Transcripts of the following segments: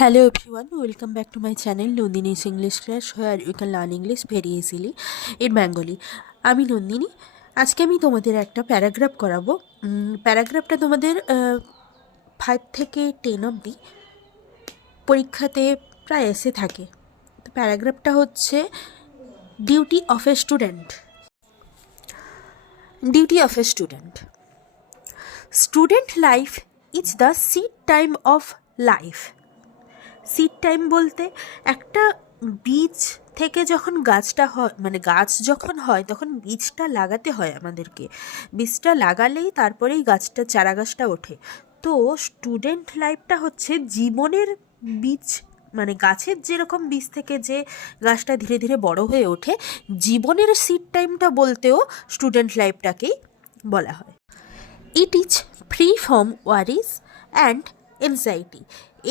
Hello everyone, welcome back to my channel Nandini's English Class where you can learn English very easily in Bengali. আমি নন্দিনী। আজকে আমি তোমাদের একটা paragraph করাবো। প্যারাগ্রাফটা তোমাদের 5 থেকে 10 অবধি পরীক্ষাতে প্রায় এসে থাকে। তো প্যারাগ্রাফটা হচ্ছে duty of a student. Duty of a student. Student life is the seed time of life. Seed time বলতে একটা বীজ থেকে যখন গাছটা হয়, মানে গাছ যখন হয় তখন বীজটা লাগাতে হয় আমাদেরকে। বীজটা লাগালেই তারপরেই গাছটা চারা গাছটা ওঠে। তো স্টুডেন্ট লাইফটা হচ্ছে জীবনের বীজ, মানে গাছের যেরকম বীজ থেকে যে গাছটা ধীরে ধীরে বড় হয়ে ওঠে, জীবনের সিড টাইমটা বলতেও স্টুডেন্ট লাইফটাকেই বলা হয়। It is free from worries and anxiety.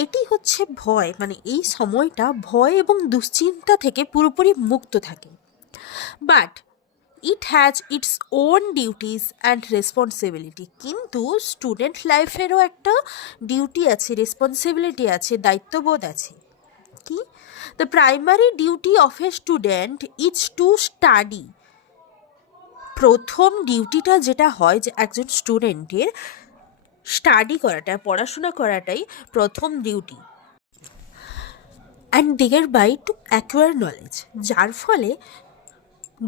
এটি হচ্ছে ভয়, মানে এই সময়টা ভয় এবং দুশ্চিন্তা থেকে পুরোপুরি মুক্ত থাকে। But it has its own duties and responsibility. কিন্তু স্টুডেন্ট লাইফেরও একটা ডিউটি আছে, রেসপন্সিবিলিটি আছে, দায়িত্ববোধ আছে। কি? The primary duty of a student is to study. প্রথম ডিউটিটা যেটা হয় যে একজন স্টুডেন্টের, স্টাডি করাটা, পড়াশোনা করাটাই প্রথম duty. And thereby to acquire knowledge, যার ফলে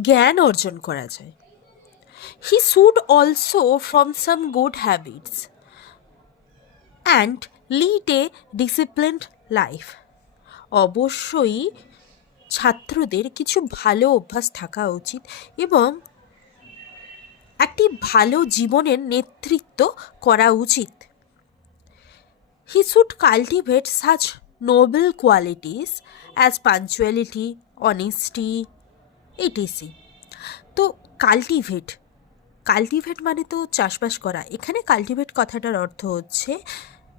জ্ঞান অর্জন করা যায়। He should also form some good habits and lead a disciplined life. অবশ্যই ছাত্রদের কিছু ভালো অভ্যাস থাকা উচিত এবং একটি ভালো জীবনের নেতৃত্ব করা উচিত। He should cultivate such Nobel qualities as punctuality, honesty, etc. তো কাল্টিভেট মানে তো চাষবাস করা। এখানে কাল্টিভেট কথাটার অর্থ হচ্ছে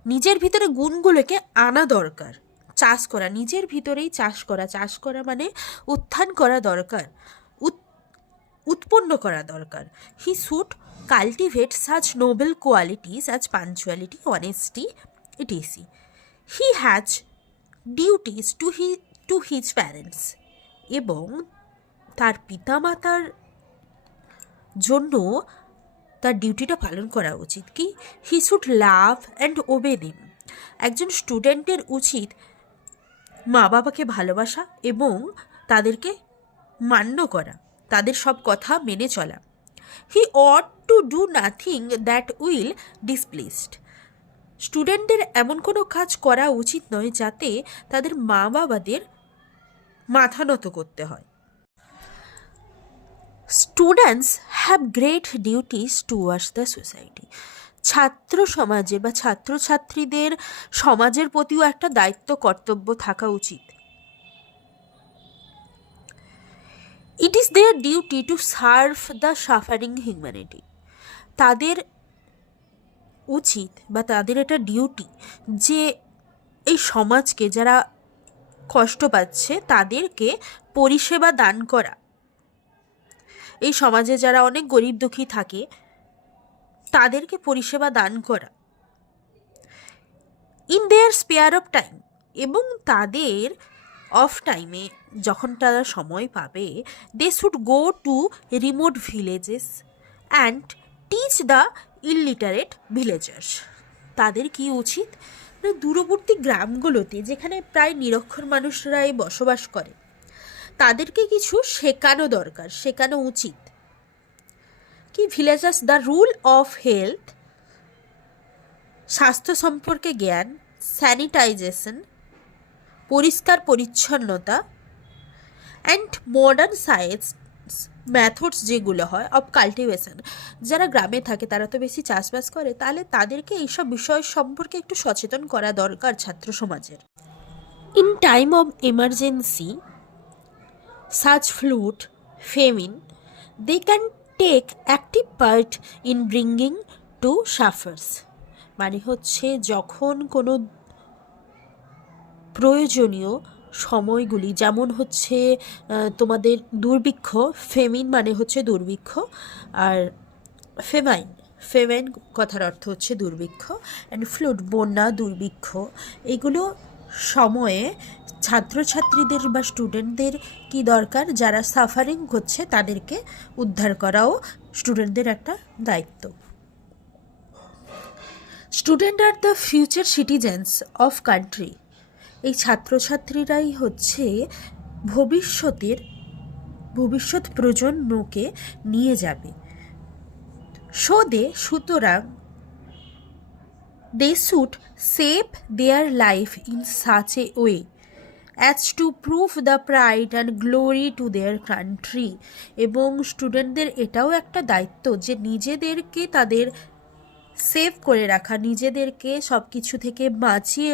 নিজের ভিতরে গুণগুলোকে আনা দরকার, চাষ করা, নিজের ভিতরেই চাষ করা। চাষ করা মানে উত্থান করা দরকার, উৎপন্ন করা দরকার। He should cultivate such Nobel qualities as punctuality, honesty, etc. He has duties to his parents. এবং তার পিতামাতার জন্য তার ডিউটিটা পালন করা উচিত। কি? He should love and obey them. একজন স্টুডেন্টের উচিত মা বাবাকে ভালোবাসা এবং তাদেরকে মান্য করা, তাদের সব কথা মেনে চলা। He ought to do nothing that will displaced. স্টুডেন্টদের এমন কোনো কাজ করা উচিত নয় যাতে তাদের মা বাবাদের মাথা নত করতে হয়। Students have great duties towards the society. ছাত্র সমাজের বা ছাত্রছাত্রীদের সমাজের প্রতিও একটা দায়িত্ব, কর্তব্য থাকা উচিত। It is their duty to serve the suffering humanity. তাদের উচিত বা তাদের এটা ডিউটি যে এই সমাজকে, যারা কষ্ট পাচ্ছে তাদেরকে পরিষেবা দান করা। এই সমাজে যারা অনেক গরিব দুঃখী থাকে তাদেরকে পরিষেবা দান করা। In their spare of time, এবং তাদের অফ টাইমে যখন তারা সময় পাবে, they should go to remote villages and teach the illiterate villagers. তাদের কি উচিত? দূরবর্তী গ্রামগুলোতে যেখানে প্রায় নিরক্ষর মানুষরাই বসবাস করে, তাদেরকে কিছু শেখানো দরকার, শেখানো উচিত। কি? Villagers the rule of health, স্বাস্থ্য সম্পর্কে জ্ঞান, স্যানিটাইজেশন, পরিষ্কার পরিচ্ছন্নতা, অ্যান্ড মডার্ন সায়েন্স মেথডস যেগুলো হয় অফ কাল্টিভেশন। যারা গ্রামে থাকে তারা তো বেশি চাষবাস করে, তাহলে তাদেরকে এইসব বিষয় সম্পর্কে একটু সচেতন করা দরকার ছাত্র সমাজের। In time of emergency such flood, famine, they can take active part in bringing to sufferers. মানে হচ্ছে যখন কোনো প্রয়োজনীয় সময়গুলি, যেমন হচ্ছে তোমাদের দুর্ভিক্ষ, ফেমিন মানে হচ্ছে দুর্ভিক্ষ, আর ফেমাইন কথার অর্থ হচ্ছে দুর্ভিক্ষ, অ্যান্ড ফ্লুড বন্যা, দুর্ভিক্ষ, এগুলো সময়ে ছাত্রছাত্রীদের বা স্টুডেন্টদের কি দরকার, যারা সাফারিং করছে তাদেরকে উদ্ধার করাও স্টুডেন্টদের একটা দায়িত্ব। Student are the future citizens of country. এই ছাত্রছাত্রীরাই হচ্ছে ভবিষ্যৎ প্রজন্মকে নিয়ে যাবে। সুতরাং they should shape their life in such a way as to prove the pride and glory to their country। এবং স্টুডেন্টদের এটাও একটা দায়িত্ব যে নিজেদেরকে তাদের সেভ করে রাখা, নিজেদেরকে সব কিছু থেকে বাঁচিয়ে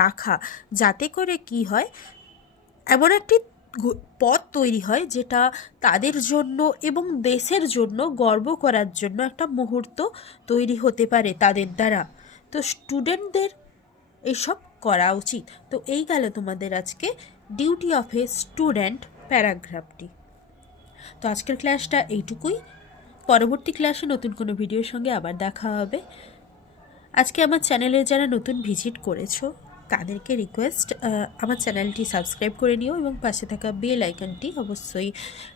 রাখা, যাতে করে কি হয়, এমন একটি পথ তৈরি হয় যেটা তাদের জন্য এবং দেশের জন্য গর্ব করার জন্য একটা মুহূর্ত তৈরি হতে পারে তাদের দ্বারা। তো স্টুডেন্টদের এইসব করা উচিত। তো এই গেল তোমাদের আজকে ডিউটি অফ এ স্টুডেন্ট প্যারাগ্রাফটি। তো আজকের ক্লাসটা এইটুকুই। পরবর্তী ক্লাসে নতুন কোনো ভিডিওর সঙ্গে আবার দেখা হবে। আজকে আমার চ্যানেলে যারা নতুন ভিজিট করেছো তাদেরকে রিকোয়েস্ট, আমার চ্যানেলটি সাবস্ক্রাইব করে নিও এবং পাশে থাকা বেল আইকনটি অবশ্যই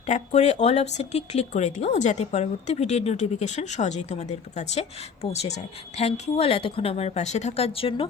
ট্যাপ করে অল অপশানটি ক্লিক করে দিও, যাতে পরবর্তী ভিডিওর নোটিফিকেশান সহজেই তোমাদের কাছে পৌঁছে যায়। থ্যাংক ইউ অল এতক্ষণ আমার পাশে থাকার জন্য।